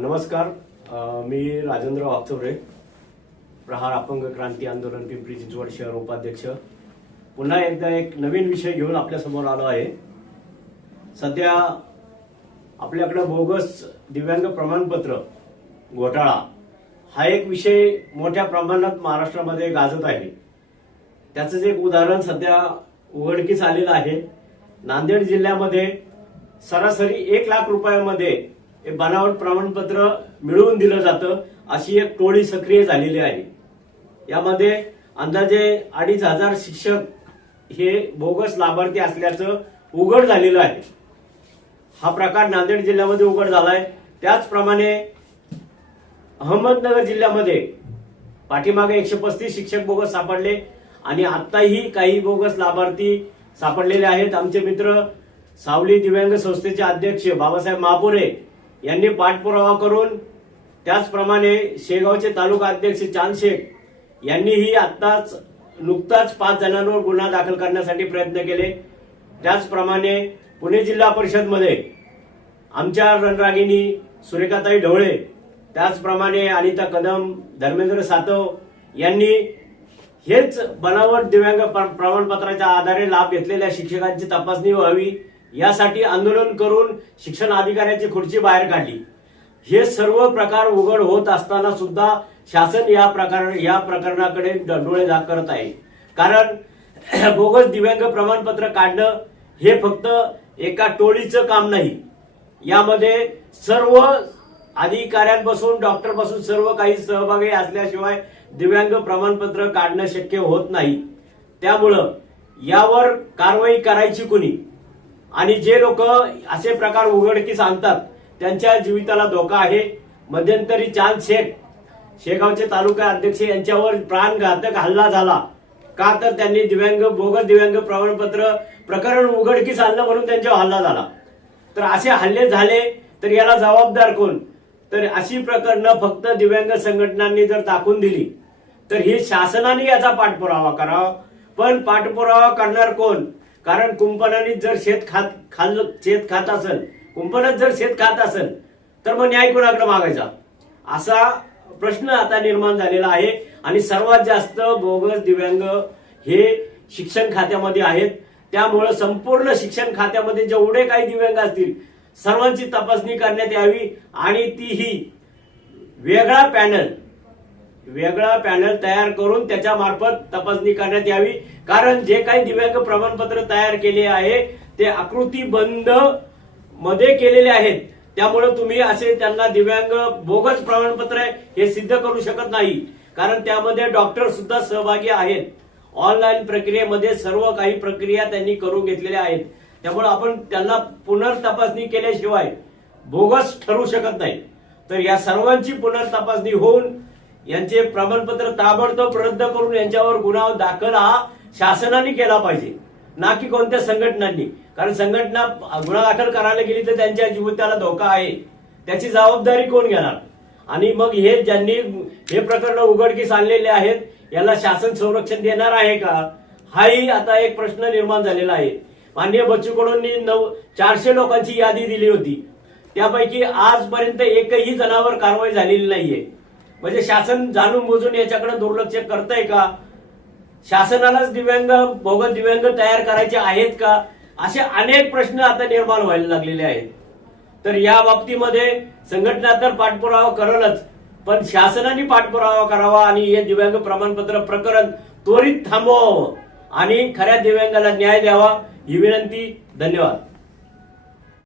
नमस्कार मी राजेंद्र वागचौरे प्रहार अपंग क्रांती आंदोलन पिंपरी चिंचवड शहर उपाध्यक्ष. पुन्हा एकदा एक नवीन विषय घेऊन आपल्यासमोर आलो आहे. सध्या आपल्याकडं बोगस दिव्यांग प्रमाणपत्र घोटाळा हा एक विषय मोठ्या प्रमाणात महाराष्ट्रामध्ये गाजत आहे. त्याचंच एक उदाहरण सध्या उघडकीस आलेलं आहे. नांदेड जिल्ह्यामध्ये सरासरी एक लाख रुपयामध्ये हे बनावट प्रमाणपत्र मिळवून दिलं जातं अशी एक टोळी सक्रिय झालेली आहे. यामध्ये अंदाजे अडीच हजार शिक्षक हे बोगस लाभार्थी असल्याचं उघड झालेलं आहे. हा प्रकार नांदेड जिल्ह्यामध्ये उघड झालाय. त्याचप्रमाणे अहमदनगर जिल्ह्यामध्ये पाठीमागे एकशे पस्तीस शिक्षक बोगस सापडले आणि आताही काही बोगस लाभार्थी सापडलेले आहेत. आमचे मित्र सावली दिव्यांग संस्थेचे अध्यक्ष बाबासाहेब महापुरे यांनी पाठपुरावा करून त्याचप्रमाणे शेगावचे तालुका अध्यक्ष चांद शेख यांनीही आत्ताच नुकताच पाच जणांवर गुन्हा दाखल करण्यासाठी प्रयत्न केले. त्याचप्रमाणे पुणे जिल्हा परिषदमध्ये आमच्या रणरागिनी सुरेखाताई ढवळे त्याचप्रमाणे अनिता कदम धर्मेंद्र सातव यांनी हेच बनावट दिव्यांग प्र- प्रमाणपत्राच्या आधारे लाभ घेतलेल्या शिक्षकांची तपासणी व्हावी. यासाठी आंदोलन करून शिक्षण अधिकाऱ्याची खुर्ची बाहेर काढली. हे सर्व प्रकार उघड होत असताना सुद्धा शासन या प्रकार या प्रकरणाकडे डोळे झाक करत आहे. कारण बोगस दिव्यांग प्रमाणपत्र काढणं हे फक्त एका टोळीचं काम नाही. यामध्ये सर्व अधिकाऱ्यांपासून डॉक्टरपासून सर्व काही सहभागी असल्याशिवाय दिव्यांग प्रमाणपत्र काढणं शक्य होत नाही. त्यामुळं यावर कारवाई करायची कुणी? आणि जे लोक असे प्रकार उघडकीस आणतात त्यांच्या जीविताला धोका आहे. मध्यंतरी चांद शेख शेगावचे तालुका अध्यक्ष यांच्यावर प्राणघातक हल्ला झाला. का तर त्यांनी दिव्यांग बोगस दिव्यांग प्रमाणपत्र प्रकरण उघडकीस आणलं म्हणून त्यांच्यावर हल्ला झाला. तर असे हल्ले झाले तर याला जबाबदार कोण? तर अशी प्रकरणं फक्त दिव्यांग संघटनांनी जर दाखवून दिली तर ही शासनाने याचा पाठपुरावा करावा. पण पाठपुरावा करणार कोण? कारण कुंपणाने जर शेत खात खाल्लं शेत खात असेल कुंपणच जर शेत खात असेल तर मग न्याय कोणाकडे मागायचा? असा प्रश्न आता निर्माण झालेला आहे. आणि सर्वात जास्त बोगस दिव्यांग हे शिक्षण खात्यामध्ये आहेत. त्यामुळं संपूर्ण शिक्षण खात्यामध्ये जेवढे काही दिव्यांग असतील सर्वांची तपासणी करण्यात यावी. आणि तीही वेगळा पॅनल वेगळा पॅनल तयार करून त्याच्या मार्फत तपासणी करण्यात यावी. कारण जे काही दिव्यांग प्रमाणपत्र तयार केले आहे ते आकृतीबंधमध्ये केलेले आहेत. त्यामुळे तुम्ही असे त्यांना दिव्यांग बोगस प्रमाणपत्र आहे हे सिद्ध करू शकत नाही. कारण त्यामध्ये डॉक्टर सुद्धा सहभागी आहेत. ऑनलाईन प्रक्रियेमध्ये सर्व काही प्रक्रिया त्यांनी करून घेतलेल्या आहेत. त्यामुळे आपण त्यांना पुनर्तपासणी केल्याशिवाय बोगस ठरू शकत नाही. तर या सर्वांची पुनर्तपासणी होऊन यांचे प्रमाणपत्र ताबडतोब रद्द करून यांच्यावर गुन्हा दाखल हा शासनाने केला पाहिजे. ना की कोणत्या संघटनांनी. कारण संघटना गुन्हा दाखल करायला गेली तर त्यांच्या जीविताला धोका आहे. त्याची जबाबदारी कोण घेणार? आणि मग हे ज्यांनी हे प्रकरण उघडकीस आणलेले आहेत याला शासन संरक्षण देणार आहे का? हाही आता एक प्रश्न निर्माण झालेला आहे. माननीय बच्चू कडूंनी नऊ चारशे लोकांची यादी दिली होती. त्यापैकी आजपर्यंत एकही जणावर कारवाई झालेली नाहीये. म्हणजे शासन जाणून बुजून याच्याकडे दुर्लक्ष करतंय का? शासनालाच दिव्यांग भोगत दिव्यांग तयार करायचे आहेत का? असे अनेक प्रश्न आता निर्माण व्हायला लागलेले आहेत. तर या बाबतीमध्ये संघटना तर पाठपुरावा करलच पण शासनाने पाठपुरावा करावा आणि हे दिव्यांग प्रमाणपत्र प्रकरण त्वरित थांबवावं आणि खऱ्या दिव्यांगाला न्याय द्यावा ही विनंती. धन्यवाद.